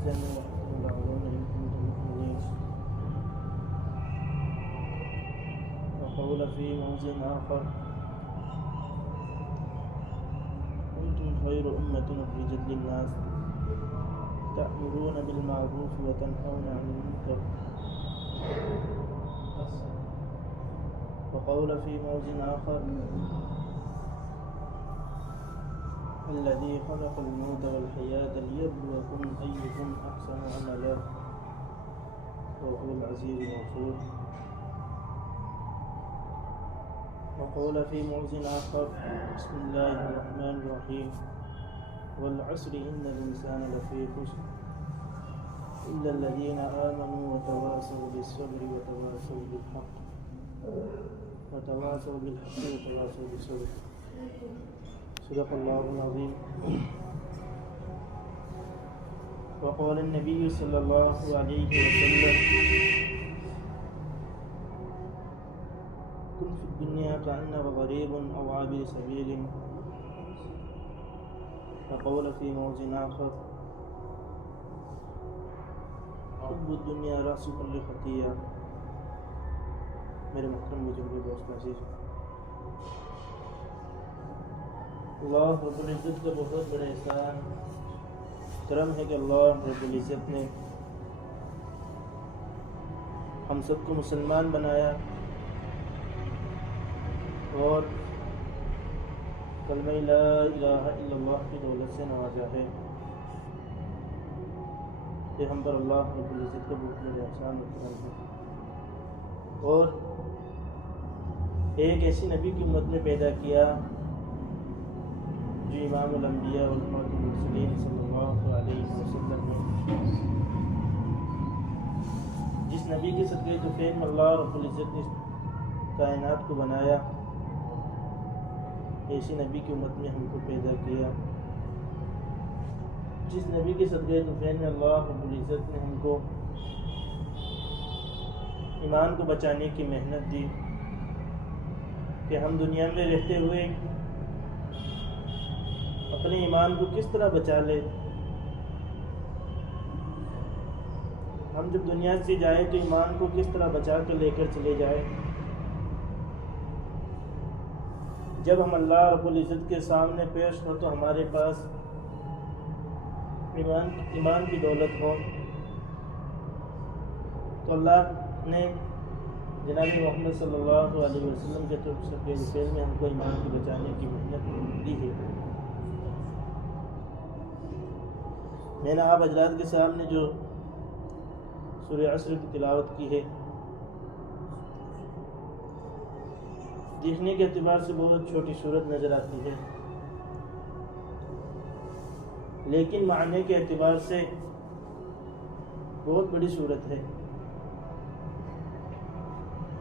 أحسنوا وأحسنوا العظام إن كنتم مؤمنين. وقول في موضع آخر: كنتم خير أمة أخرجت للناس تأمرون بالمعروف وتنهون عن المنكر. وقول في موضع آخر: الذي خلق الموت والحياة ليبلوكم أيكم أحسن عملا وهو العزيز الغفور. وقول في موضع آخر: بسم الله الرحمن الرحيم: والعصر إن الإنسان لفي خسر إلا الذين آمنوا وتواصوا بالصبر وتواصوا بالحق وتواصوا بالصبر. صدق الله العظيم. وقال النبي صلى الله عليه وسلم: كن في الدنيا كأنك غريب أو عابر سبيل. وقول في موضع آخر: حب الدنيا رأس كل خطیہ. میرے محترم بزرگ دوست عزیز، اللہ رب العزت کا بہت بڑا احسان کرم ہے کہ اللہ رب العزت نے ہم سب کو مسلمان بنایا اور کلمہ لا الہ الا اللہ کی دولت سے نوازا ہے. یہ ہم پر اللہ رب العزت کا بہت بڑا احسان اور کرم ہے. اور ایک ایسی نبی کی امت میں پیدا کیا جو امام الانبیاء والامام المرسلین صلی اللہ علیہ وسلم نے، جس نبی کے صدقے توفیق میں اللہ رب العزت نے کائنات کو بنایا، ایسی نبی کی امت میں ہم کو پیدا کیا. جس نبی کے صدقے توفیق میں اللہ رب العزت نے ہم کو ایمان کو بچانے کی محنت دی کہ ہم دنیا میں رہتے ہوئے اپنے ایمان کو کس طرح بچا لے. ہم جب دنیا سے جائیں تو ایمان کو کس طرح بچا کر لے کر چلے جائیں. جب ہم اللہ رب العزت کے سامنے پیش ہو تو ہمارے پاس ایمان کی دولت ہو. تو اللہ نے جناب محمد صلی اللہ علیہ وسلم کے فعل میں ہم کو ایمان کو بچانے کی محنت دی ہے. میں نے آپ حضرات کے سامنے جو سورہ عصر کی تلاوت کی ہے، دیکھنے کے اعتبار سے بہت چھوٹی صورت نظر آتی ہے، لیکن معنی کے اعتبار سے بہت بڑی صورت ہے.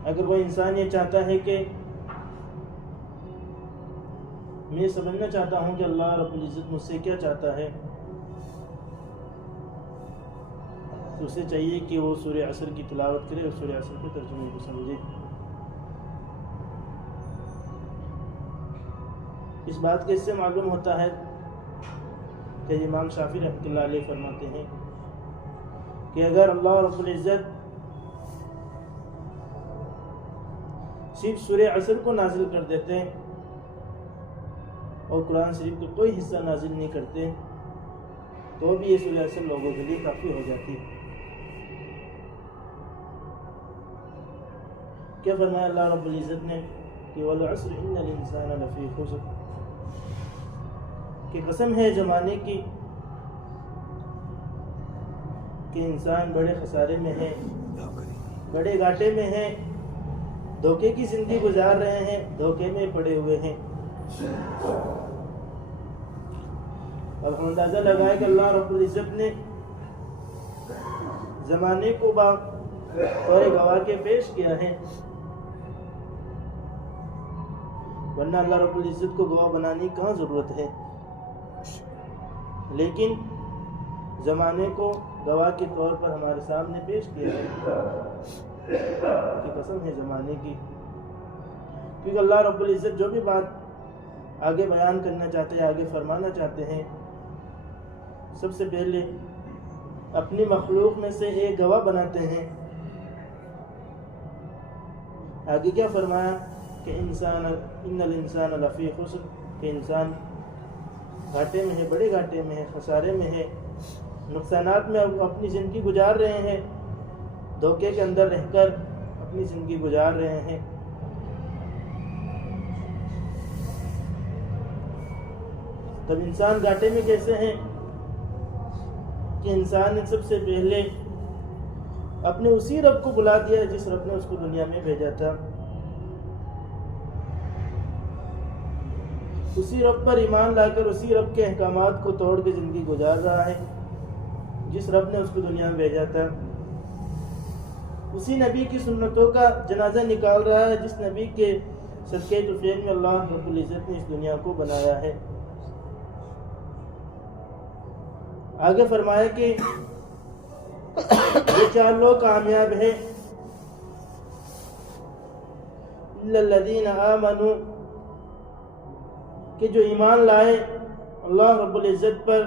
اگر وہ انسان یہ چاہتا ہے کہ میں سمجھنا چاہتا ہوں کہ اللہ رب العزت مجھ سے کیا چاہتا ہے، تو اسے چاہیے کہ وہ سورہ عصر کی تلاوت کرے اور سورہ عصر کے ترجمے کو سمجھے. اس بات کے اس سے معلوم ہوتا ہے کہ امام شافعی رحمۃ اللہ علیہ فرماتے ہیں کہ اگر اللہ رب العزت صرف سورہ عصر کو نازل کر دیتے اور قرآن شریف کا کوئی حصہ نازل نہیں کرتے تو بھی یہ سورہ عصر لوگوں کے لیے کافی ہو جاتی. کیا فرمایا اللہ رب العزت نے کہ والعصر ان الانسان لفی خسر، کہ قسم ہے زمانے کی کہ انسان بڑے خسارے میں ہے، بڑے گھاٹے میں ہے، دھوکے کی زندگی گزار رہے ہیں، دھوکے میں پڑے ہوئے ہیں. اب ہم اندازہ لگائے کہ اللہ رب العزت نے زمانے کو بطور گواہ کے پیش کیا ہے، ورنہ اللہ رب العزت کو گواہ بنانے کی کہاں ضرورت ہے. لیکن زمانے کو گواہ کے طور پر ہمارے سامنے پیش کیا ہے کہ قسم ہے زمانے کی، کیونکہ اللہ رب العزت جو بھی بات آگے بیان کرنا چاہتے ہیں، آگے فرمانا چاہتے ہیں، سب سے پہلے اپنی مخلوق میں سے ایک گواہ بناتے ہیں۔ آگے کیا فرمایا کہ ان الانسان لفی خسر، کہ انسان گھاٹے میں ہے، بڑے گھاٹے میں ہے، خسارے میں ہے، نقصانات میں اپنی زندگی گزار رہے ہیں، دھوکے کے اندر رہ کر اپنی زندگی گزار رہے ہیں۔ تب انسان گھاٹے میں کیسے ہیں کہ انسان نے سب سے پہلے اپنے اسی رب کو بلا دیا جس رب نے اس کو دنیا میں بھیجا تھا، اسی رب پر ایمان لا کر اسی رب کے احکامات کو توڑ کے زندگی گزار رہا ہے جس رب نے اس کو دنیا میں بھیجا تھا، اسی نبی کی سنتوں کا جنازہ نکال رہا ہے جس نبی کے صدقے توفیق میں اللہ رب العزت نے اس دنیا کو بنایا ہے۔ آگے فرمایا کہ یہ 4 لوگ کامیاب ہیں، الا الذین آمنوا، کہ جو ایمان لائے اللہ رب العزت پر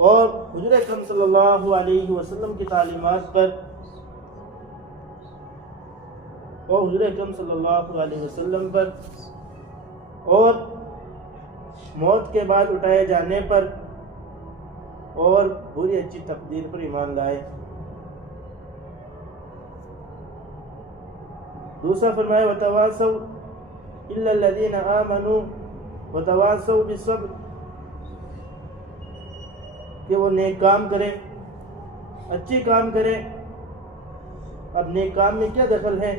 اور حضور اکرم صلی اللہ علیہ وسلم کی تعلیمات پر، اور حضور اکرم صلی اللہ علیہ وسلم پر، اور موت کے بعد اٹھائے جانے پر، اور بری اچھی تقدیر پر ایمان لائے۔ دوسرا فرمایا وتواصوا الا الذين آمنوا وتواصوا بالصبر، کہ وہ نیک کام کرے، اچھے کام کرے۔ اب نیک کام میں کیا دخل ہے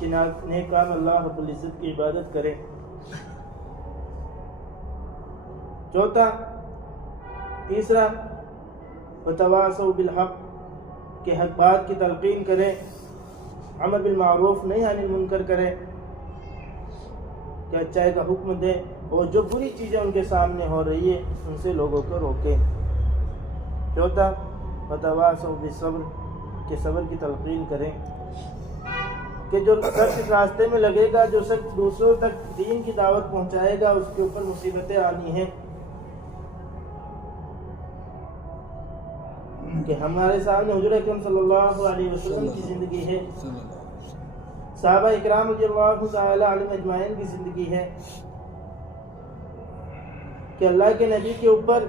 کہ نیک کام اللہ رب العزت کی عبادت کرے۔ تیسرا وتواصوا بالحق، کہ حق بات کی تلقین کرے، امر بالمعروف نہی عن المنکر کرے، کہ اچھائی کا حکم دے اور جو بری چیزیں ان کے سامنے ہو رہی ہے ان سے لوگوں کو روکے۔ چوتھا وتواصوا بالصبر، کہ صبر کی تلقین کریں، کہ جو شخص اس راستے میں لگے گا، جو شخص دوسروں تک دین کی دعوت پہنچائے گا، اس کے اوپر مصیبتیں آنی ہیں۔ کہ ہمارے سامنے حضور اکرم صلی اللہ علیہ وسلم کی زندگی ہے، صحابہ اکرام رضی اللہ تعالی عنہم اجمعین کی زندگی ہے، کہ اللہ کے نبی کے اوپر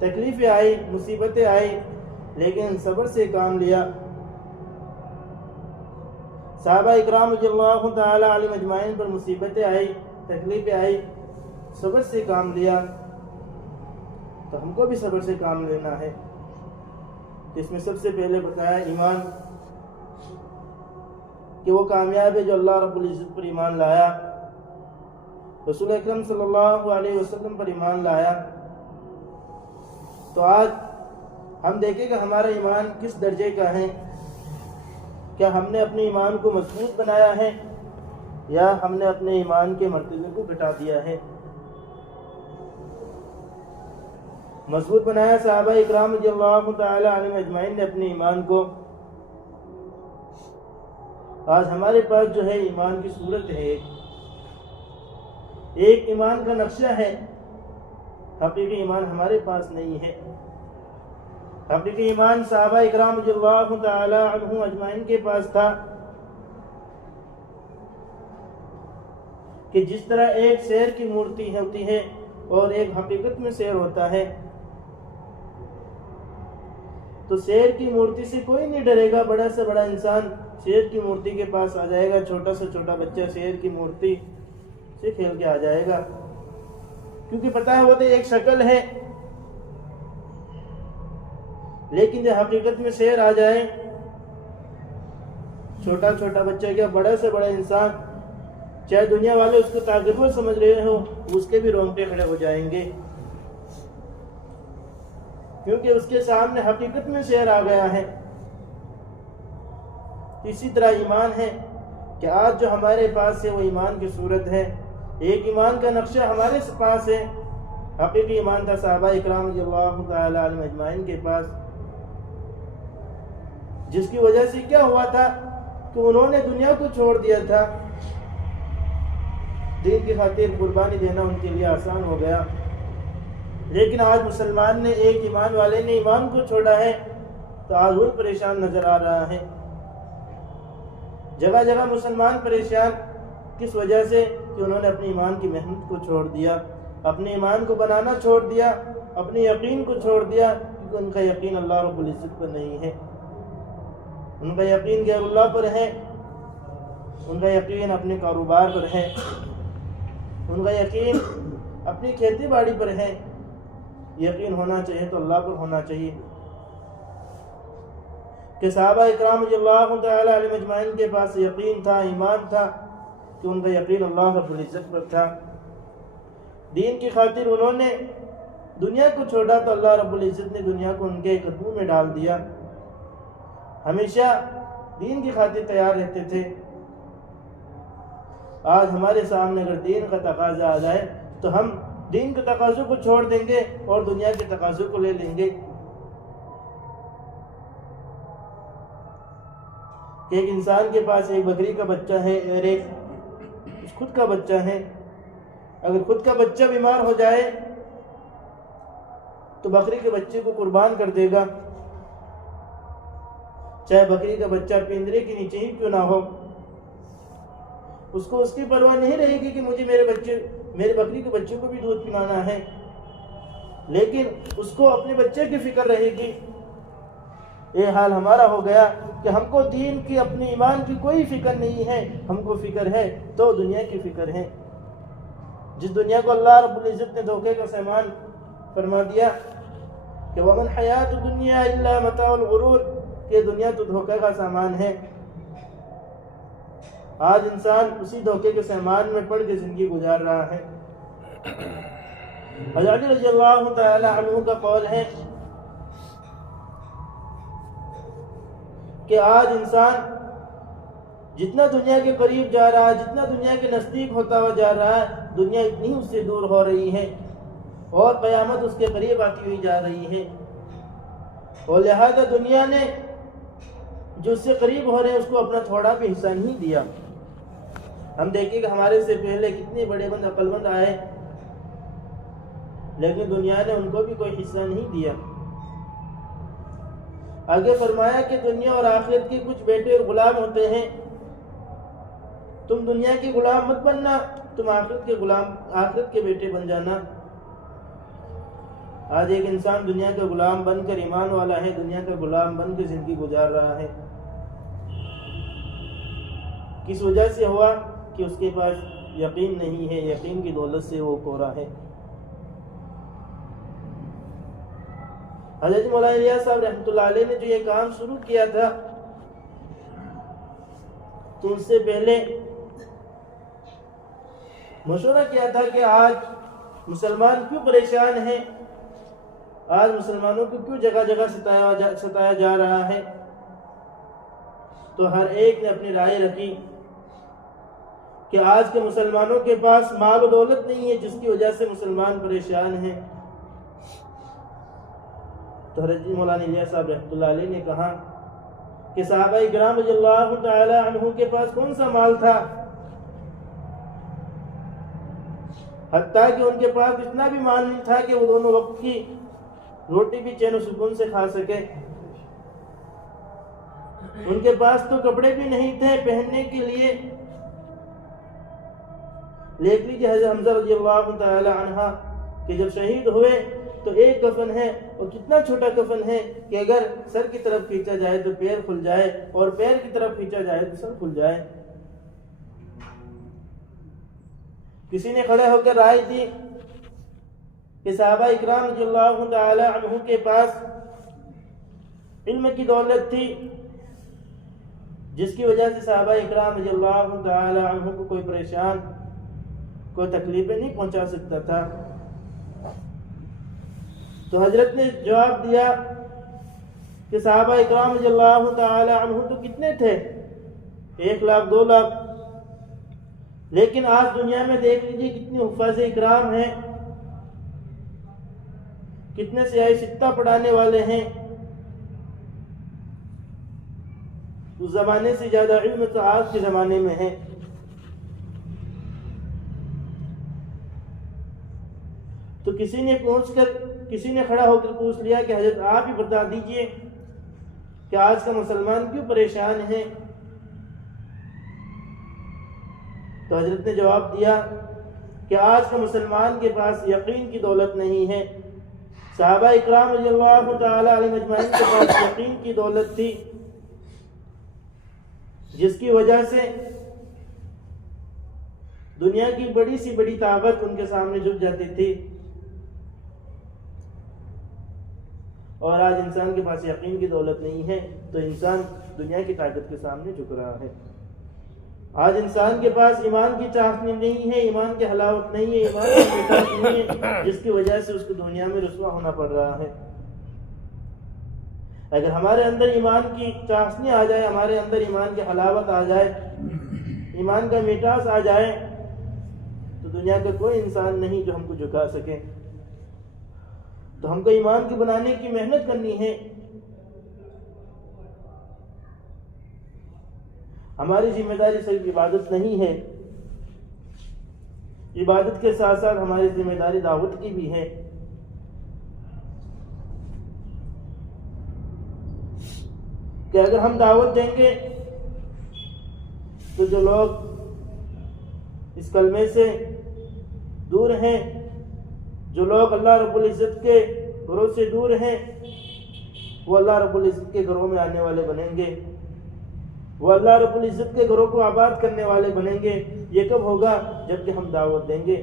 تکلیفیں آئی، مصیبتیں آئی، لیکن صبر سے کام لیا۔ صحابہ اکرام رضی اللہ تعالی عنہم اجمعین پر مصیبتیں آئی، تکلیفیں آئی، صبر سے کام لیا، تو ہم کو بھی صبر سے کام لینا ہے۔ جس میں سب سے پہلے بتایا ایمان، کہ وہ کامیاب ہے جو اللہ رب العزت پر ایمان لایا، رسول اکرم صلی اللہ علیہ وسلم پر ایمان لایا۔ تو آج ہم دیکھیں کہ ہمارا ایمان کس درجے کا ہے، کیا ہم نے اپنے ایمان کو مضبوط بنایا ہے یا ہم نے اپنے ایمان کے مرتبے کو گھٹا دیا ہے۔ مضبوط بنایا صحابہ اکرام رضی اللہ تعالی عنہم اجمعین نے اپنے ایمان کو۔ آج ہمارے پاس جو ہے ایمان کی صورت ہے، ایک ایمان کا نقشہ ہے، حقیقی ایمان ہمارے پاس نہیں ہے۔ حقیقی ایمان صحابہ اکرام رضی اللہ تعالی عنہم اجمعین کے پاس تھا، کہ جس طرح ایک شیر کی مورتی ہوتی ہے اور ایک حقیقت میں شیر ہوتا ہے، تو شیر کی مورتی سے کوئی نہیں ڈرے گا، بڑا سے بڑا انسان شیر کی مورتی کے پاس آ جائے گا، چھوٹا سے چھوٹا بچہ شیر کی مورتی سے کھیل کے آ جائے گا، کیونکہ پتہ ہے وہ تو ایک شکل ہے۔ لیکن جب حقیقت میں شیر آ جائے، چھوٹا چھوٹا بچہ کیا بڑا سے بڑا انسان، چاہے دنیا والے اس کو طاقتور سمجھ رہے ہو، اس کے بھی رونگٹے کھڑے ہو جائیں گے، کیونکہ اس کے سامنے حقیقت میں شیر آ گیا ہے۔ اسی طرح ایمان ہے کہ آج جو ہمارے پاس ہے وہ ایمان کی صورت ہے، ایک ایمان کا نقشہ ہمارے پاس ہے۔ حقیقی ایمان تھا صحابہ اکرام رضی اللہ تعالی عنہم اجمعین کے پاس، جس کی وجہ سے کیا ہوا تھا کہ انہوں نے دنیا کو چھوڑ دیا تھا، دین کی خاطر قربانی دینا ان کے لیے آسان ہو گیا۔ لیکن آج مسلمان نے، ایک ایمان والے نے ایمان کو چھوڑا ہے تو آج وہ پریشان نظر آ رہا ہے۔ جگہ جگہ مسلمان پریشان، کس وجہ سے؟ کہ انہوں نے اپنے ایمان کی محنت کو چھوڑ دیا، اپنے ایمان کو بنانا چھوڑ دیا، اپنے یقین کو چھوڑ دیا، کیونکہ ان کا یقین اللہ رب العزت پر نہیں ہے، ان کا یقین غیر اللہ پر ہے، ان کا یقین اپنے کاروبار پر ہے، ان کا یقین اپنی کھیتی باڑی پر ہے۔ یقین ہونا چاہیے تو اللہ پر ہونا چاہیے۔ کہ صحابہ اکرام رضی اللہ تعالی علیہ مجمعین کے پاس یقین تھا، ایمان تھا، کہ ان کا یقین اللہ رب العزت پر تھا۔ دین کی خاطر انہوں نے دنیا کو چھوڑا تو اللہ رب العزت نے دنیا کو ان کے قدموں میں ڈال دیا۔ ہمیشہ دین کی خاطر تیار رہتے تھے۔ آج ہمارے سامنے اگر دین کا تقاضا آ جائے تو ہم دین کے تقاضوں کو چھوڑ دیں گے اور دنیا کے تقاضوں کو لے لیں گے۔ کہ ایک انسان کے پاس ایک بکری کا بچہ ہے اور ایک خود کا بچہ ہے، اگر خود کا بچہ بیمار ہو جائے تو بکری کے بچے کو قربان کر دے گا، چاہے بکری کا بچہ پنجرے کے نیچے ہی کیوں نہ ہو۔ اس کو اس کی پرواہ نہیں رہے گی کہ مجھے میرے بکری کے بچے کو بھی دودھ پلانا ہے، لیکن اس کو اپنے بچے کی فکر رہے گی۔ یہ حال ہمارا ہو گیا کہ ہم کو دین کی، اپنے ایمان کی کوئی فکر نہیں ہے، ہم کو فکر ہے تو دنیا کی فکر ہے۔ جس دنیا کو اللہ رب العزت نے دھوکے کا سامان فرما دیا کہ وَمَنْ حَيَاةُ الدُّنْيَا إِلَّا مَتَاعُ الْغُرُورِ، کہ دنیا تو دھوکے کا سامان ہے۔ آج انسان اسی دھوکے کے سامان میں پڑ کے زندگی گزار رہا ہے۔ حضرت علی رضی اللہ تعالی عنہ کا قول ہے کہ آج انسان جتنا دنیا کے قریب جا رہا ہے، جتنا دنیا کے نزدیک ہوتا ہوا جا رہا ہے، دنیا اتنی اس سے دور ہو رہی ہے اور قیامت اس کے قریب آتی ہوئی جا رہی ہے، اور لہذا دنیا نے جو اس سے قریب ہو رہے ہیں اس کو اپنا تھوڑا بھی حصہ نہیں دیا۔ ہم دیکھیں کہ ہمارے سے پہلے کتنے بڑے بند عقل مند آئے، لیکن دنیا نے ان کو بھی کوئی حصہ نہیں دیا۔ آگے فرمایا کہ دنیا اور آخرت کے کچھ بیٹے اور غلام ہوتے ہیں، تم دنیا کے غلام مت بننا، تم آخرت کے بیٹے بن جانا۔ آج ایک انسان دنیا کا غلام بن کر ایمان والا ہے، دنیا کا غلام بن کے زندگی گزار رہا ہے۔ کس وجہ سے ہوا؟ کہ اس کے پاس یقین نہیں ہے، یقین کی دولت سے وہ کوڑا ہے۔ حضرت مولانا الیاس صاحب رحمۃ اللہ علیہ نے جو یہ کام شروع کیا تھا تو اس سے پہلے مشورہ کیا تھا کہ آج مسلمان کیوں پریشان ہیں، آج مسلمانوں کو کیوں جگہ جگہ ستایا جا رہا ہے۔ تو ہر ایک نے اپنی رائے رکھی کہ آج کے مسلمانوں کے پاس مال و دولت نہیں ہے، جس کی وجہ سے مسلمان پریشان ہیں۔ تو حضرت مولانا الیاس صاحب رحمۃ اللہ علیہ نے کہا کہ صحابہ کرام رضی اللہ تعالی عنہ کے پاس کون سا مال تھا، حتیٰ کہ ان کے پاس اتنا بھی مال نہیں تھا کہ وہ دونوں وقت کی روٹی بھی چین و سکون سے کھا سکے۔ ان کے پاس تو کپڑے بھی نہیں تھے پہننے کے لیے۔ دیکھ لیجیے حضرت حمزہ رضی اللہ تعالی عنہ کہ جب شہید ہوئے تو ایک کفن ہے، اور کتنا چھوٹا کفن ہے کہ اگر سر کی طرف کھینچا جائے تو پیر کھل جائے، اور پیر کی طرف کھینچا جائے تو سر کھل جائے۔ کسی نے کھڑے ہو کر رائے دی کہ صحابہ اکرام رضی اللہ تعالی عنہ کے پاس علم کی دولت تھی، جس کی وجہ سے صحابہ اکرام رضی اللہ تعالی عنہ کو کوئی پریشان، کوئی تکلیفیں نہیں پہنچا سکتا تھا۔ تو حضرت نے جواب دیا کہ صحابہ اکرام رضی اللہ تعالی عنہ تو کتنے تھے؟ 1 لاکھ 2 لاکھ، لیکن آج دنیا میں دیکھ لیجیے کتنے حفاظ اکرام ہیں، کتنے سیاہ ستہ پڑھانے والے ہیں۔ اس زمانے سے زیادہ علم تو آج کے زمانے میں ہے۔ تو کسی نے کھڑا ہو کر پوچھ لیا کہ حضرت آپ ہی بتا دیجئے کہ آج کا مسلمان کیوں پریشان ہے؟ تو حضرت نے جواب دیا کہ آج کا مسلمان کے پاس یقین کی دولت نہیں ہے۔ صحابہ اکرام رضی اللہ تعالی علیہ اجمعین کے پاس یقین کی دولت تھی، جس کی وجہ سے دنیا کی بڑی سی بڑی طاقت ان کے سامنے جھک جاتی تھی، اور آج انسان کے پاس یقین کی دولت نہیں ہے تو انسان دنیا کی طاقت کے سامنے جھک رہا ہے۔ آج انسان کے پاس ایمان کی چاشنی نہیں ہے، ایمان کی حلاوت نہیں ہے، ایمان کی مٹھاس نہیں ہے، جس کی وجہ سے اس کو دنیا میں رسوا ہونا پڑ رہا ہے۔ اگر ہمارے اندر ایمان کی چاشنی آ جائے، ہمارے اندر ایمان کی حلاوت آ جائے، ایمان کا مٹھاس آ جائے، تو دنیا کا کوئی انسان نہیں جو ہم کو جھکا سکے۔ تو ہم کو ایمان کو بنانے کی محنت کرنی ہے۔ ہماری ذمہ داری صرف عبادت نہیں ہے، عبادت کے ساتھ ساتھ ہماری ذمہ داری دعوت کی بھی ہے۔ کہ اگر ہم دعوت دیں گے تو جو لوگ اس کلمے سے دور ہیں، جو لوگ اللہ رب العزت کے گھروں سے دور ہیں، وہ اللہ رب العزت کے گھروں میں آنے والے بنیں گے، وہ اللہ رب العزت کے گھروں کو آباد کرنے والے بنیں گے۔ یہ کب ہوگا؟ جب کہ ہم دعوت دیں گے۔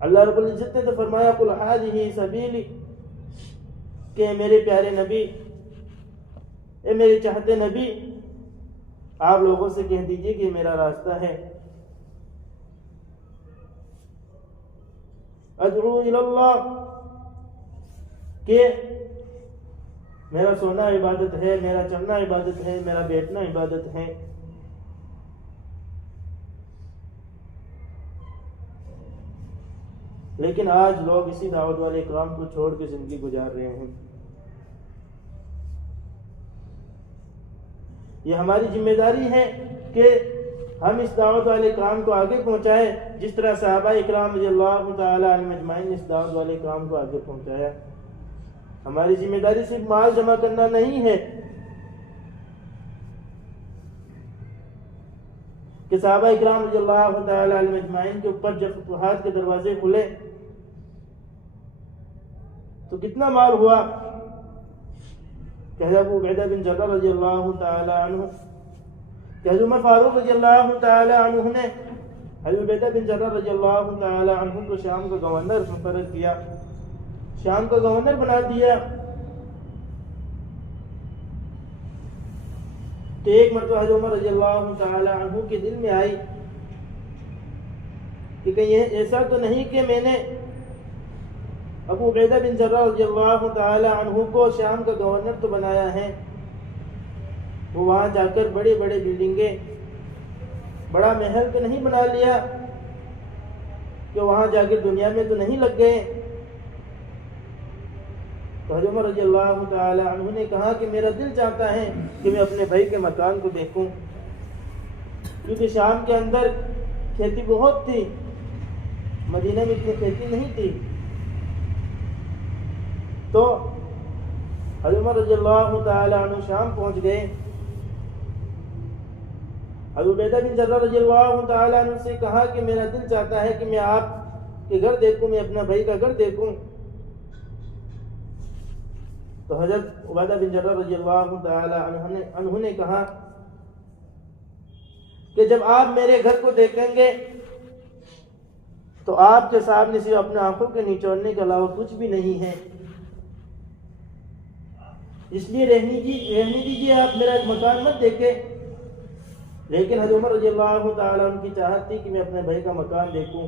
اللہ رب العزت نے تو فرمایا قُلْ هَٰذِهِ سَبِيلِي، کہ میرے پیارے نبی، اے میرے چاہتے نبی، آپ لوگوں سے کہہ دیجئے کہ میرا راستہ ہے۔ ادعو الی اللہ، کہ میرا سونا عبادت ہے، میرا چڑھنا عبادت ہے، میرا بیٹھنا عبادت ہے۔ لیکن آج لوگ اسی دعوت والے کام کو چھوڑ کے زندگی گزار رہے ہیں۔ یہ ہماری ذمہ داری ہے کہ ہم اس دعوت والے کام کو آگے پہنچائیں، جس طرح صحابہ اکرام رضی اللہ تعالی عنہم اجمعین نے اس دعوت والے کام کو آگے پہنچایا۔ ہماری ذمہ داری صرف مال جمع کرنا نہیں ہے کہ صحابہ اکرام رضی اللہ تعالی عنہم اجمعین کے اوپر جب فتوحات کے دروازے کھلے تو کتنا مال ہوا کہ حضرت ابو عبیدہ بن جراح رضی اللہ تعالی عنہ، کہ حضرت عمر فاروق رضی اللہ تعالی عنہ نے حضرت عبیدہ بن جراح رضی اللہ تعالی عنہ کو شام کا گورنر مقرر کیا، شام کا گورنر بنا دیا۔ تو ایک مرتبہ حضرت عمر رضی اللہ تعالی عنہ کے دل میں آئی کہ کہیں ایسا تو نہیں کہ میں نے ابو عبیدہ بن جراح رضی اللہ تعالی عنہ کو شام کا گورنر تو بنایا ہے، وہ وہاں جا کر بڑے بڑے بلڈنگیں، بڑا محل تو نہیں بنا لیا کہ وہاں جا کر دنیا میں تو نہیں لگ گئے؟ تو حضرت عمر رضی اللہ تعالی عنہ نے کہا کہ میرا دل چاہتا ہے کہ میں اپنے بھائی کے مکان کو دیکھوں، کیونکہ شام کے اندر کھیتی بہت تھی، مدینہ میں اتنی کھیتی نہیں تھی۔ تو حضرت عمر رضی اللہ تعالی عنہ شام پہنچ گئے۔ حضرت عبیدہ بن جراح رضی اللہ تعالی عنہ سے کہا کہ میرا دل چاہتا ہے کہ میں آپ کے گھر دیکھوں، میں اپنا بھائی کا گھر دیکھوں۔ تو حضرت عبیدہ بن جراح رضی اللہ تعالی عنہ نے کہا کہ جب آپ میرے گھر کو دیکھیں گے تو آپ کے سامنے صرف اپنے آنکھوں کے نچوڑنے کے علاوہ کچھ بھی نہیں ہے، اس لیے رہنے دیجیے، آپ میرا مکان مت دیکھیں۔ لیکن حضرت عمر رضی اللہ تعالیٰ عنہ کی چاہت تھی کہ میں اپنے بھائی کا مکان دیکھوں،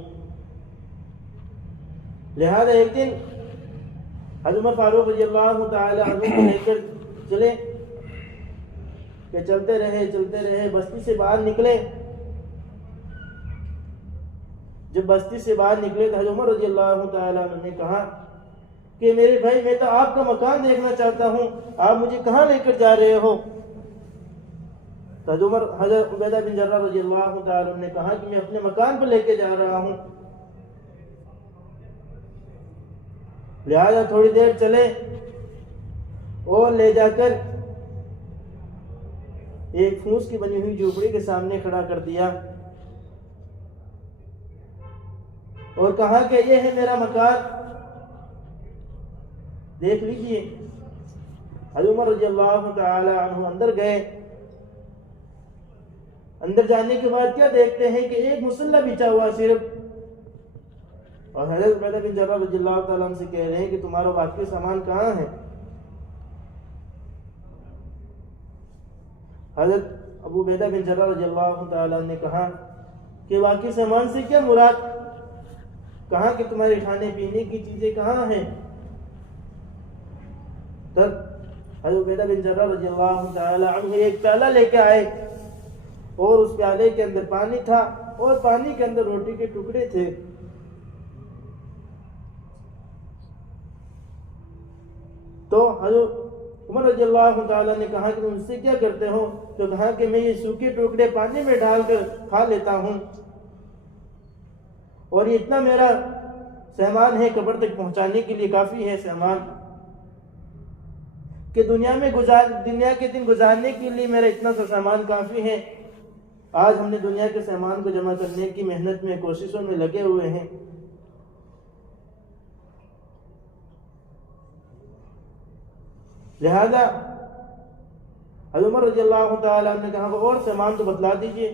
لہذا ایک دن حضرت عمر فاروق رضی اللہ تعالیٰ عنہ کو لے کر چلے، کہ چلتے رہے بستی سے باہر نکلے۔ جب بستی سے باہر نکلے تو حضرت عمر رضی اللہ تعالیٰ عنہ نے کہا کہ میرے بھائی، میں تو آپ کا مکان دیکھنا چاہتا ہوں، آپ مجھے کہاں لے کر جا رہے ہو؟ تو حضرت عبیدہ بن جراح رضی اللہ تعالی عنہ نے کہا کہ میں اپنے مکان پر لے کے جا رہا ہوں، لہذا تھوڑی دیر چلے اور لے جا کر ایک پھوس کی بنی ہوئی جھوپڑی کے سامنے کھڑا کر دیا اور کہا کہ یہ ہے میرا مکان، دیکھ لیجئے۔ حضرت عمر رضی اللہ تعالی عنہ اندر گئے، اندر جانے کے بعد کیا دیکھتے ہیں کہ ایک مصلی بچھا ہوا صرف، اور حضرت عبیدہ بن جراح رضی اللہ تعالیٰ عنہ سے کہہ رہے ہیں کہ تمہارا باقی سامان کہاں ہے؟ حضرت ابو عبیدہ بن جراح رضی اللہ تعالیٰ عنہ نے کہا کہ باقی سامان سے کیا مراد؟ کہا کہ تمہارے کھانے پینے کی چیزیں کہاں ہیں؟ تب حضرت عبیدہ بن جراح رضی اللہ تعالیٰ عنہ ایک پیالہ لے کے آئے اور اس پیالے کے اندر پانی تھا اور پانی کے اندر روٹی کے ٹکڑے تھے۔ تو حضرت عمر رضی اللہ تعالیٰ نے کہا کہ تم اس سے کیا کرتے ہو؟ تو کہا کہ میں یہ سوکھے ٹکڑے پانی میں ڈال کر کھا لیتا ہوں، اور یہ اتنا میرا سامان ہے قبر تک پہنچانے کے لیے کافی ہے سامان، کہ دنیا کے دن گزارنے کے لیے میرا اتنا سا سامان کافی ہے۔ آج ہم نے دنیا کے سامان کو جمع کرنے کی محنت میں کوششوں میں لگے ہوئے ہیں، لہذا حضرت عمر رضی اللہ تعالیٰ نے کہا اور سامان تو بتلا دیجئے۔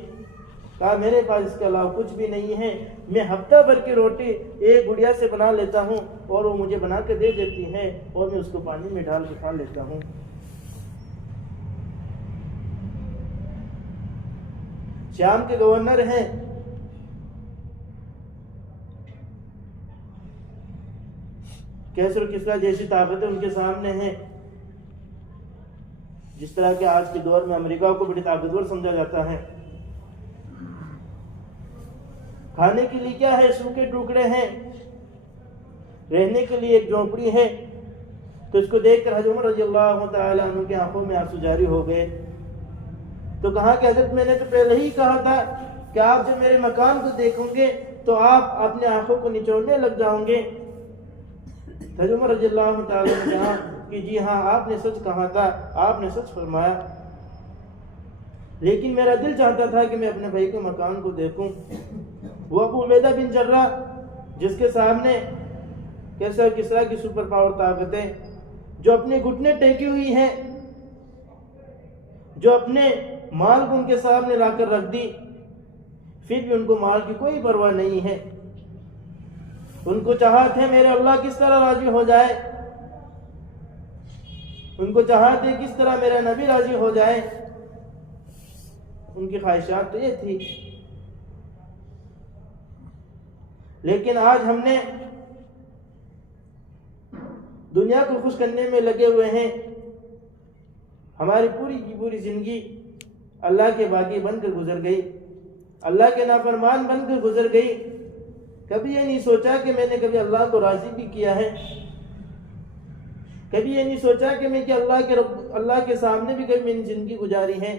کہا میرے پاس اس کے علاوہ کچھ بھی نہیں ہے، میں ہفتہ بھر کی روٹی ایک گڑیا سے بنا لیتا ہوں اور وہ مجھے بنا کے دے دیتی ہے اور میں اس کو پانی میں ڈال کے کھا لیتا ہوں۔ شام کے گورنر ہیں، کیسر و کسریٰ جیسی طاقتیں ان کے سامنے ہیں، جس طرح کہ آج کے دور میں امریکہ کو بڑی طاقتور سمجھا جاتا ہے۔ کھانے کے لیے کیا ہے؟ سوکھے ٹکڑے ہیں، رہنے کے لیے ایک جھونپڑی ہے۔ تو اس کو دیکھ کر حضرت عمر رضی اللہ تعالیٰ عنہ کی آنکھوں میں آنسو جاری ہو گئے۔ تو کہا کہ حضرت میں نے تو پہلے ہی کہا تھا کہ آپ جب میرے مکان کو دیکھیں گے تو آپ اپنے آنکھوں کو نچوڑنے لگ جاؤں گے۔ حضرت عمر رضی اللہ تعالیٰ عنہ نے کہا کہ جی ہاں آپ نے سچ کہا تھا، آپ نے سچ فرمایا، لیکن میرا دل چاہتا تھا کہ میں اپنے بھائی کے مکان کو دیکھوں۔ وہ ابو عبیدہ بن جراح جس کے سامنے کیسر و کسریٰ کی سپر پاور طاقتیں، جو اپنے گھٹنے ٹیکی ہوئی ہیں، جو اپنے مال کو ان کے سامنے لا کر رکھ دی، پھر بھی ان کو مال کی کوئی پرواہ نہیں ہے۔ ان کو چاہت ہے میرے اللہ کس طرح راضی ہو جائے، ان کو چاہت ہے کس طرح میرا نبی راضی ہو جائے، ان کی خواہشات تو یہ تھی۔ لیکن آج ہم نے دنیا کو خوش کرنے میں لگے ہوئے ہیں، ہماری پوری کی پوری زندگی اللہ کے باغی بن کر گزر گئی، اللہ کے نافرمان بن کر گزر گئی۔ کبھی یہ نہیں سوچا کہ میں نے کبھی اللہ کو راضی بھی کیا ہے، کبھی یہ نہیں سوچا کہ میں کہ اللہ کے سامنے بھی کبھی میں نے زندگی گزاری ہے،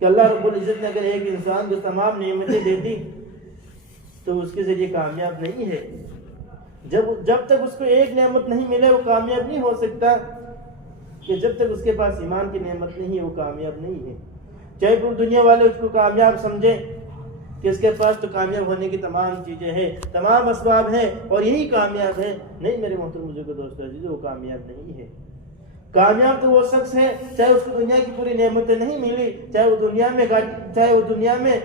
کہ اللہ رب العزت نے اگر ایک انسان کو تمام نعمتیں دے دی تو اس کے ذریعے کامیاب نہیں ہے۔ جب تک اس کو ایک نعمت نہیں ملے وہ کامیاب نہیں ہو سکتا، کہ جب تک اس کے پاس ایمان کی نعمت نہیں ہے وہ کامیاب نہیں ہے۔ چاہے پوری دنیا والے اس کو کامیاب سمجھیں کہ اس کے پاس تو کامیاب ہونے کی تمام چیزیں ہیں، تمام اسباب ہیں اور یہی کامیاب ہے، نہیں میرے محترم بزرگوں دوستو عزیزو، وہ کامیاب نہیں ہے۔ کامیاب تو وہ شخص ہے چاہے اس کو دنیا کی پوری نعمتیں نہیں ملی، چاہے وہ دنیا میں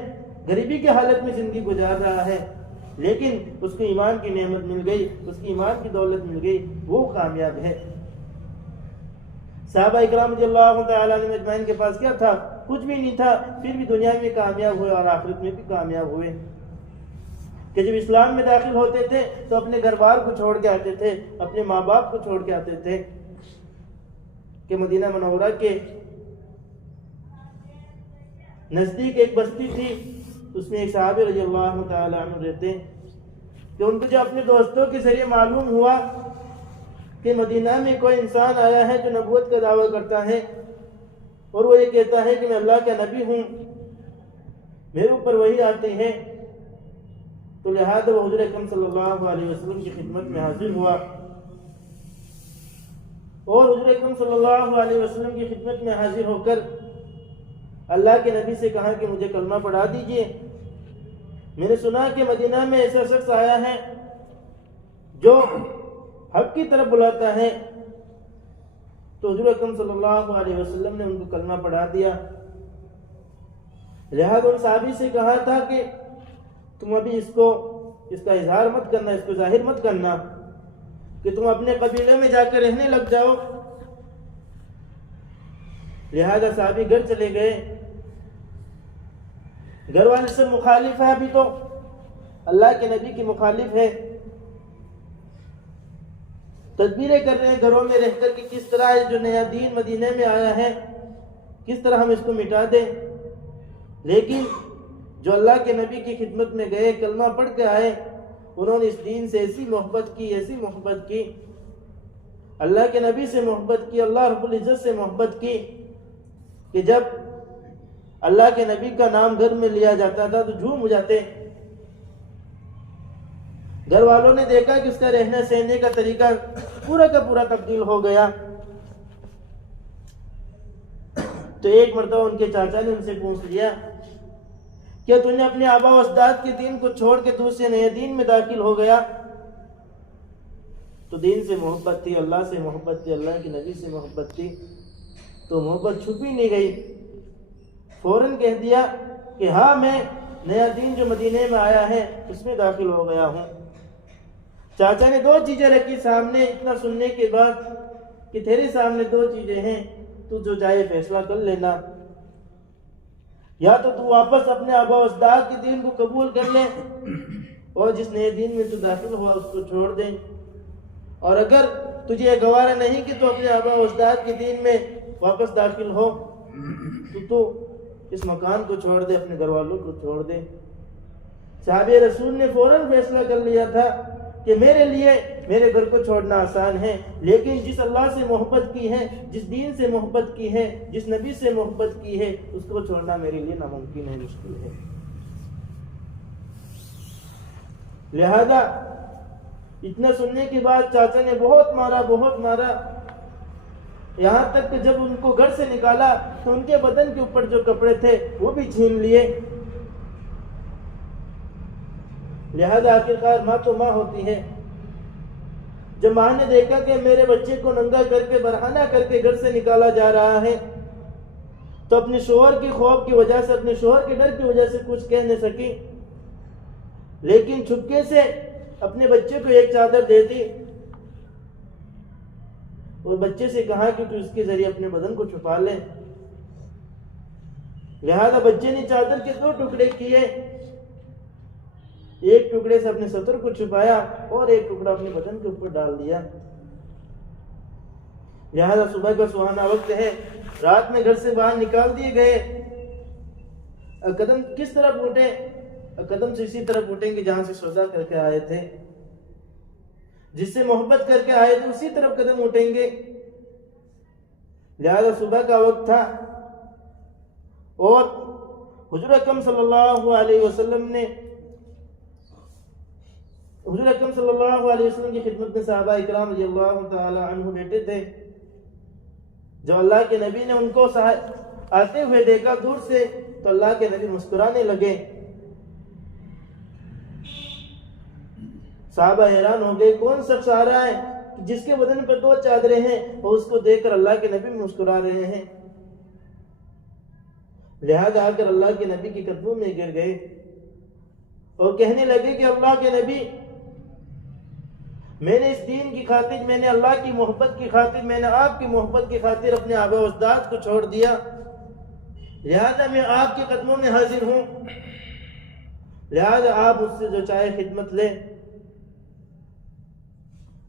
غریبی کی حالت میں زندگی گزار رہا ہے، لیکن اس کو ایمان کی نعمت مل گئی، اس کی ایمان کی دولت مل گئی، وہ کامیاب ہے۔ صحابہ اکرام رضی اللہ تعالیٰ عنہ اجمعین کے پاس کیا تھا؟ کچھ بھی نہیں تھا، پھر بھی دنیا میں کامیاب ہوئے اور آخرت میں بھی کامیاب ہوئے۔ کہ جب اسلام میں داخل ہوتے تھے تو اپنے گھر بار کو چھوڑ کے آتے تھے، اپنے ماں باپ کو چھوڑ کے آتے تھے، کہ مدینہ منورہ کے نزدیک ایک بستی تھی، اس میں ایک صحابی رضی اللہ تعالیٰ عنہ رہتے، کہ ان کو جو اپنے دوستوں کے ذریعے معلوم ہوا کہ مدینہ میں کوئی انسان آیا ہے جو نبوت کا دعویٰ کرتا ہے اور وہ یہ کہتا ہے کہ میں اللہ کا نبی ہوں، میرے اوپر وحی آتی ہے، تو لہذا وہ حضور اکرم صلی اللہ علیہ وسلم کی خدمت میں حاضر ہوا اور حضور اکرم صلی اللہ علیہ وسلم کی خدمت میں حاضر ہو کر اللہ کے نبی سے کہا کہ مجھے کلمہ پڑھا دیجئے، میں نے سنا کہ مدینہ میں ایسا شخص آیا ہے جو حق کی طرف بلاتا ہے۔ تو حضور اکرم صلی اللہ علیہ وسلم نے ان کو کلمہ پڑھا دیا۔ لہذا ان صحابی سے کہا تھا کہ تم ابھی اس کا اظہار مت کرنا، اس کو ظاہر مت کرنا کہ تم اپنے قبیلے میں جا کر رہنے لگ جاؤ۔ لہذا صحابی گھر چلے گئے، گھر والے سے مخالف ہے، ابھی تو اللہ کے نبی کی مخالف ہے، تدبیریں کر رہے ہیں گھروں میں رہ کر کہ کس طرح جو نیا دین مدینے میں آیا ہے کس طرح ہم اس کو مٹا دیں۔ لیکن جو اللہ کے نبی کی خدمت میں گئے، کلمہ پڑھ کے آئے، انہوں نے اس دین سے ایسی محبت کی، اللہ کے نبی سے محبت کی، اللہ رب العزت سے محبت کی کہ جب اللہ کے نبی کا نام گھر میں لیا جاتا تھا تو جھوم جاتے۔ گھر والوں نے دیکھا کہ اس کا رہنے سہنے کا طریقہ پورا کا پورا تبدیل ہو گیا، تو ایک مرتبہ ان کے چاچا نے ان سے پوچھ لیا کیا تم نے اپنے آبا و اجداد کے دین کو چھوڑ کے دوسرے نئے دین میں داخل ہو گیا؟ تو دین سے محبت تھی، اللہ سے محبت تھی، اللہ کے نبی سے محبت تھی، تو محبت چھپی نہیں گئی، فوراً کہہ دیا کہ ہاں میں نیا دین جو مدینے میں آیا ہے اس میں داخل ہو گیا ہوں۔ چاچا نے دو چیزیں رکھی سامنے اتنا سننے کے بعد کہ تیرے سامنے دو چیزیں ہیں، تو جو چاہے فیصلہ کر لینا، یا تو واپس اپنے آبا و اجداد کے دین کو قبول کر لے اور جس نئے دین میں تو داخل ہوا اس کو چھوڑ دیں، اور اگر تجھے یہ گوارا نہیں کہ تو اپنے آبا و اجداد کے دین میں واپس داخل ہو تو اس مکان کو چھوڑ دے، اپنے گھر والوں کو چھوڑ دے۔ صحابہ رسول نے فوراً فیصلہ کر لیا تھا کہ میرے لیے میرے گھر کو چھوڑنا آسان ہے، لیکن جس اللہ سے محبت کی ہے، جس دین سے محبت کی ہے، جس نبی سے محبت کی ہے، اس کو چھوڑنا میرے لیے ناممکن ہے، مشکل ہے۔ لہذا اتنا سننے کے بعد چاچا نے بہت مارا، یہاں تک کہ جب ان کو گھر سے نکالا تو ان کے بدن کے اوپر جو کپڑے تھے وہ بھی چھین لیے۔ لہذا آخرکار ماں تو ماں ہوتی ہے، جب ماں نے دیکھا کہ میرے بچے کو ننگا کر کے برہنہ کر کے گھر سے نکالا جا رہا ہے تو اپنے شوہر کے خوف کی وجہ سے، اپنے شوہر کے ڈر کی وجہ سے کچھ کہہ نہیں سکی، لیکن چھپکے سے اپنے بچے کو ایک چادر دے دی اور بچے سے کہا کہ تو اس کے ذریعے اپنے بدن کو چھپا لے۔ لہذا بچے نے چادر کے دو ٹکڑے کیے، ایک ٹکڑے سے اپنے سطر کو چھپایا اور ایک ٹکڑا اپنے بدن کے اوپر ڈال دیا۔ لہذا صبح کا سہانا وقت ہے، رات میں گھر سے باہر نکال دیے گئے۔ قدم کس طرف اٹھے؟ قدم سے اسی طرف اٹھیں گے جہاں سے سودا کر کے آئے تھے، جس سے محبت کر کے آئے تھے اسی طرف قدم اٹھیں گے۔ لہذا صبح کا وقت تھا اور حضور اکرم صلی اللہ علیہ وسلم کی خدمت میں صحابہ اکرام رضی اللہ تعالی عنہ بیٹھے تھے۔ جب اللہ کے نبی نے ان کو آتے ہوئے دیکھا دور سے تو اللہ کے نبی مسکرانے لگے۔ صحابہ حیران ہو گئے، کون شخص آ رہا ہے جس کے بدن پر دو چادریں ہیں اور اس کو دیکھ کر اللہ کے نبی مسکرا رہے ہیں۔ لہذا آ کر اللہ کے نبی کے قدموں میں گر گئے اور کہنے لگے کہ اللہ کے نبی، میں نے اس دین کی خاطر، میں نے اللہ کی محبت کی خاطر، میں نے آپ کی محبت کی خاطر اپنے آبا و اجداد کو چھوڑ دیا، لہذا میں آپ کے قدموں میں حاضر ہوں، لہذا آپ مجھ سے جو چاہے خدمت لیں۔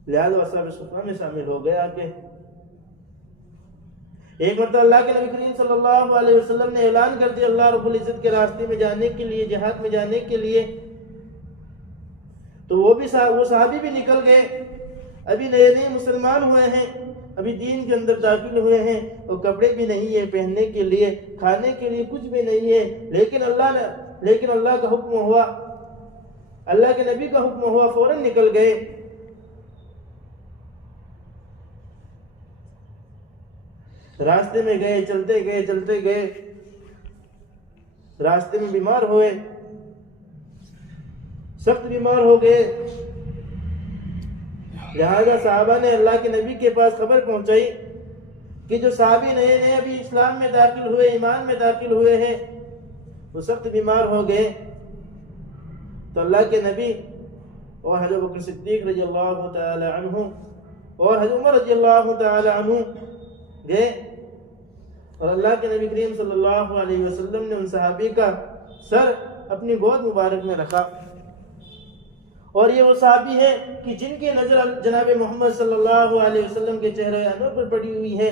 لہذا اصحاب صفہ میں شامل ہو گئے۔ آگے ایک مرتبہ اللہ کے نبی کریم صلی اللہ علیہ وسلم نے اعلان کر دیا اللہ رب العزت کے راستے میں جانے کے لیے، جہاد میں جانے کے لیے، تو وہ صحابی بھی نکل گئے ابھی نئے نئے مسلمان ہوئے ہیں، ابھی دین کے اندر داخل ہوئے ہیں، اور کپڑے بھی نہیں ہے پہننے کے لیے، کھانے کے لیے کچھ بھی نہیں ہے، لیکن اللہ کا حکم ہوا، اللہ کے نبی کا حکم ہوا، فوراً نکل گئے۔ راستے میں گئے، چلتے گئے، راستے میں بیمار ہوئے، سخت بیمار ہو گئے، لہذا صحابہ نے اللہ کے نبی کے پاس خبر پہنچائی کہ جو صحابی نئے نئے ابھی اسلام میں داخل ہوئے، ایمان میں داخل ہوئے ہیں، وہ سخت بیمار ہو گئے۔ تو اللہ کے نبی اور حضرت بکر صدیق رضی اللہ تعالی عنہ اور حضرت عمر رضی اللہ تعالی عنہ گئے، اور اللہ کے نبی کریم صلی اللہ علیہ وسلم نے ان صحابی کا سر اپنی گود مبارک میں رکھا، اور یہ وہ صحابی ہے کہ جن کی نظر جناب محمد صلی اللہ علیہ وسلم کے چہرے انور پر پڑی ہوئی ہے،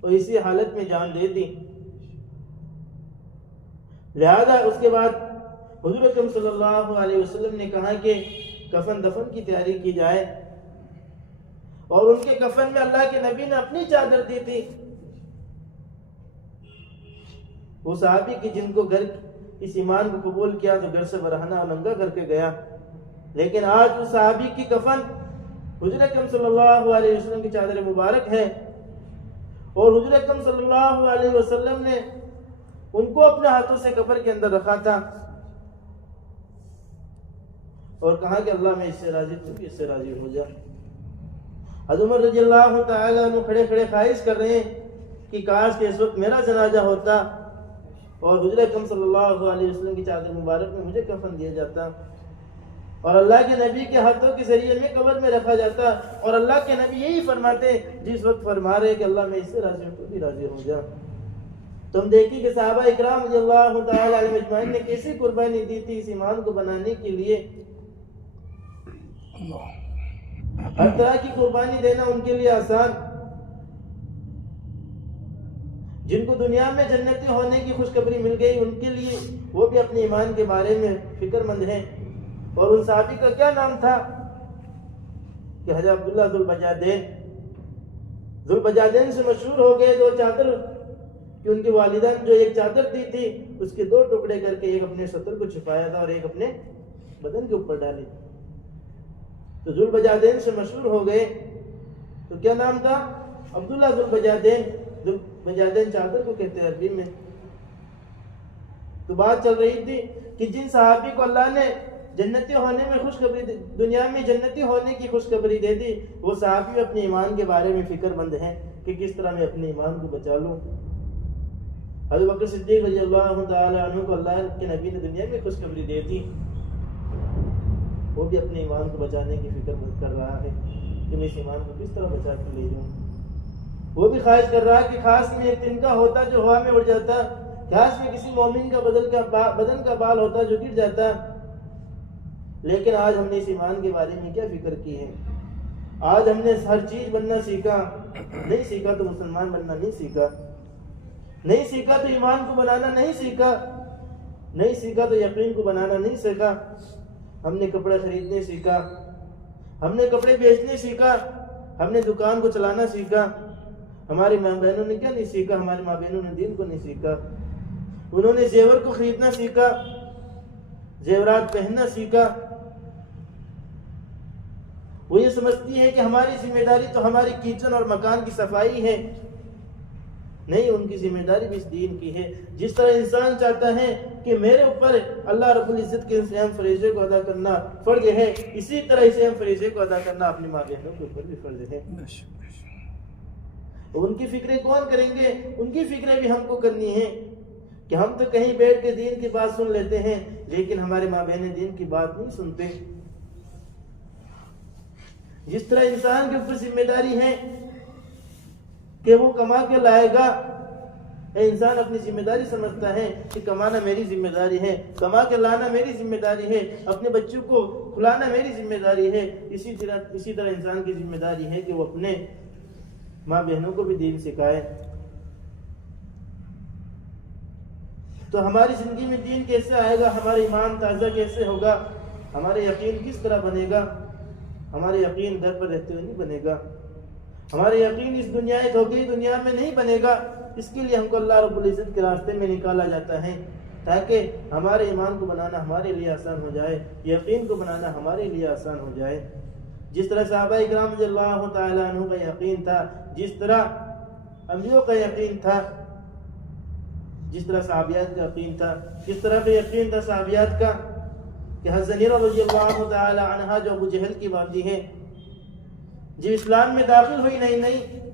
اور اسی حالت میں جان دے دی۔ لہذا اس کے بعد حضور اکرم صلی اللہ علیہ وسلم نے کہا کہ کفن دفن کی تیاری کی جائے، اور ان کے کفن میں اللہ کے نبی نے اپنی چادر دی تھی۔ وہ صحابی کی جن کو گھر اس ایمان کو قبول کیا تو گھر سے برہنہ ننگا کر کے گیا، لیکن آج اس صحابی کی کفن حضور اکرم صلی اللہ علیہ وسلم کی چادر مبارک ہے، اور حضور اکرم صلی اللہ علیہ وسلم نے ان کو اپنے ہاتھوں سے قبر کے اندر رکھا تھا، اور کہا کہ اللہ میں اس سے راضی، تو بھی اس سے راضی ہو جا۔ حضرت عمر رضی اللہ تعالیٰ عنہ کھڑے کھڑے خواہش کر رہے ہیں کہ کاش کہ اس وقت میرا جنازہ ہوتا اور حضور اکرم صلی اللہ علیہ وسلم کی چادر مبارک میں مجھے کفن دیا جاتا، اور اللہ کے نبی کے ہاتھوں کے ذریعے میں قبر میں رکھا جاتا، اور اللہ کے نبی یہی فرماتے جس وقت فرما رہے کہ اللہ میں اس سے راضی ہوں، تو بھی راضی ہو جا۔ تم دیکھیں کہ صحابہ اکرام رضی اللہ تعالیٰ علیہ اجمعین نے کیسی قربانی دی تھی اس ایمان کو بنانے کے لیے۔ ہر طرح کی قربانی دینا ان کے لیے آسان، جن کو دنیا میں جنتی ہونے کی خوشخبری مل گئی ان کے لیے وہ بھی اپنے ایمان کے بارے میں فکر مند ہیں۔ اور ان صحابی کا کیا نام تھا کہ حضرت عبداللہ ذوالبجادین سے مشہور ہو گئے۔ دو چادر کہ ان کی والدہ نے جو ایک چادر دی تھی اس کے دو ٹکڑے کر کے ایک اپنے سطر کو چھپایا تھا اور ایک اپنے بدن کے اوپر ڈالی، تو ذوالبجادین سے مشہور ہو گئے۔ تو کیا نام تھا؟ عبداللہ ذوالبجادین چادر کو کہتے ہیں عربی میں۔ تو بات چل رہی تھی کہ جن صحابی کو اللہ نے جنتی ہونے میں خوشخبری دنیا میں جنتی ہونے کی خوشخبری دے دی، وہ صحابی اپنے ایمان کے بارے میں فکر مند ہیں کہ کس طرح میں اپنے ایمان کو بچا لوں۔ حضرت بکر صدیق رضی اللہ تعالی عنہ کو اللہ کے نبی نے دنیا میں خوشخبری دے دی، وہ بھی اپنے ایمان کو بچانے کی فکر مند کر رہا ہے کہ میں اس ایمان کو کس طرح بچا کے لے جاؤں۔ وہ بھی خواہش کر رہا ہے کہ خاص میں ایک تنکا ہوتا جو ہوا میں اڑ جاتا، خاص میں کسی مومن کا بدن کا بال ہوتا جو گر جاتا۔ لیکن آج ہم نے اس ایمان کے بارے میں کیا فکر کی ہے؟ آج ہم نے ہر چیز بننا سیکھا، نہیں سیکھا تو مسلمان بننا نہیں سیکھا، نہیں سیکھا تو ایمان کو بنانا نہیں سیکھا، نہیں سیکھا تو یقین کو بنانا نہیں سیکھا۔ ہم نے کپڑے خریدنے سیکھا، ہم نے کپڑے بیچنے سیکھا، ہم نے دکان کو چلانا سیکھا۔ ہماری ماں بہنوں نے کیا نہیں سیکھا؟ ہماری ماں بہنوں نے دین کو نہیں سیکھا۔ انہوں نے زیور کو خریدنا سیکھا، زیورات پہننا سیکھا۔ وہ یہ سمجھتی ہے کہ ہماری ذمہ داری تو ہماری کچن اور مکان کی صفائی ہے، نہیں، ان کی ذمہ داری بھی اس دین کی ہے۔ جس طرح انسان چاہتا ہے کہ میرے اوپر اللہ رب العزت کے اہم فریضے کو ادا کرنا فرض ہے، اسی طرح اس اہم فریضے کو ادا کرنا اپنی ماں بہنوں کے اوپر بھی فرض ہے۔ ان کی فکریں کون کریں گے؟ ان کی فکریں بھی ہم کو کرنی ہیں کہ ہم تو کہیں بیٹھ کے دین کی بات سن لیتے ہیں لیکن ہمارے ماں بہنیں دین کی بات نہیں سنتے۔ جس طرح انسان کے اوپر ذمہ داری ہے کہ وہ کما کے لائے گا، انسان اپنی ذمہ داری سمجھتا ہے کہ کمانا میری ذمہ داری ہے، کما کے لانا میری ذمہ داری ہے، اپنے بچوں کو کھلانا میری ذمہ داری ہے۔ اسی طرح انسان کی ذمہ داری ہے کہ وہ اپنے ماں بہنوں کو بھی دین سکھائے۔ تو ہماری زندگی میں دین کیسے آئے گا؟ ہمارا ایمان تازہ کیسے ہوگا؟ ہمارا یقین کس طرح بنے گا؟ ہمارا یقین گھر پر رہتے ہوئے نہیں بنے گا، ہمارا یقین اس دھوکے دنیا میں نہیں بنے گا۔ اس کے لیے ہم کو اللہ رب العزت کے راستے میں نکالا جاتا ہے تاکہ ہمارے ایمان کو بنانا ہمارے لیے آسان ہو جائے، یقین کو بنانا ہمارے لیے آسان ہو جائے۔ جس طرح صحابہ اکرام رضی اللہ تعالیٰ عنہ کا یقین تھا، جس طرح انبیاء کا یقین تھا، جس طرح صحابیات کا یقین تھا، جس طرح کا یقین تھا صحابیات کا کہ حضرت زنیرہ رضی اللہ تعالی عنہا جو ابو جہل کی والدی ہے، جو اسلام میں داخل ہوئی نہیں،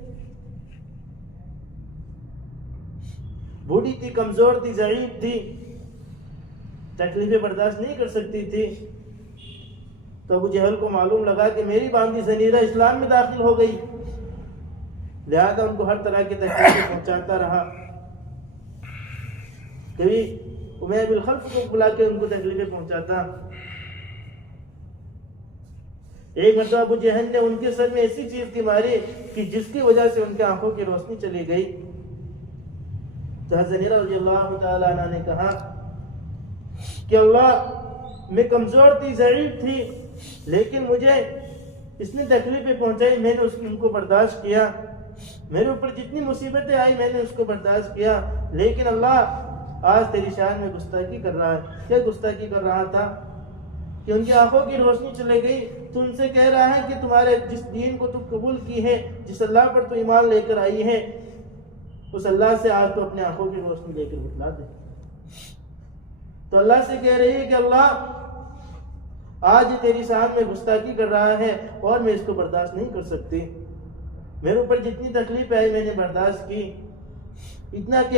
بوڑھی تھی، کمزور تھی، ضعیف تھی، تکلیفیں برداشت نہیں کر سکتی تھی، تو ابو جہل کو معلوم لگا کہ میری باندھی زنیرہ اسلام میں داخل ہو گئی، لہذا ان کو ہر طرح کی تکلیفیں پہنچاتا رہا۔ کبھی امیہ بن خلف کو بلا کے ان کو تکلیفیں پہنچاتا۔ ایک مرتبہ ابو جہل نے ان کے سر میں ایسی چیز کی ماری کہ جس کی وجہ سے ان کے آنکھوں کی روشنی چلی گئی۔ تو حضرت زنیرہ رضی اللہ تعالیٰ عنہ نے کہا کہ اللہ، میں کمزور تھی، ضعیف تھی، لیکن مجھے اس نے تکلیفیں پہنچائی، میں نے ان کو برداشت کیا، میرے اوپر جتنی مصیبتیں آئی میں نے اس کو برداشت کیا، لیکن اللہ آج تیری شان میں گستاخی کر رہا ہے۔ کیا گستاخی کر رہا تھا؟ کہ ان کی آنکھوں کی روشنی چلے گئی، تو ان سے کہہ رہا ہے کہ تمہارے جس دین کو تم قبول کی ہے، جس اللہ پر تو ایمان لے کر آئی ہے، اس اللہ سے آج تو اپنے آنکھوں کی روشنی لے کر بتلا دے۔ تو اللہ سے کہہ رہی ہے کہ اللہ آج یہ تیری شان میں گستاخی کر رہا ہے اور میں اس کو برداشت نہیں کر سکتی، میرے اوپر جتنی تکلیف آئی میں نے برداشت کی، اتنا کہ